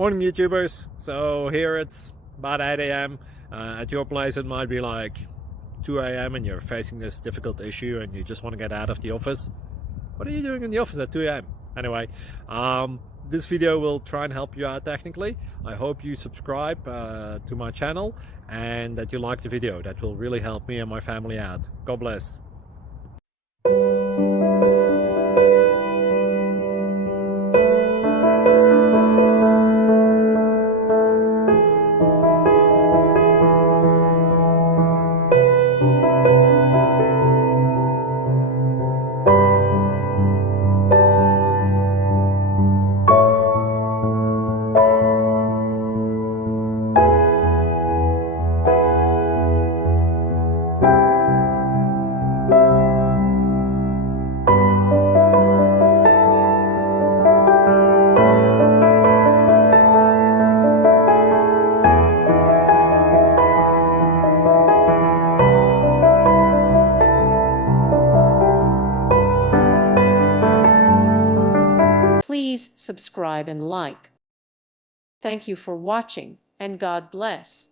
Morning YouTubers. So here it's about 8 a.m. At your place it might be like 2 a.m. and you're facing this difficult issue and you just want to get out of the office. What are you doing in the office at 2 a.m.? Anyway, this video will try and help you out technically. I hope you subscribe to my channel and that you like the video. That will really help me and my family out. God bless. Please subscribe and like. Thank you for watching, and God bless.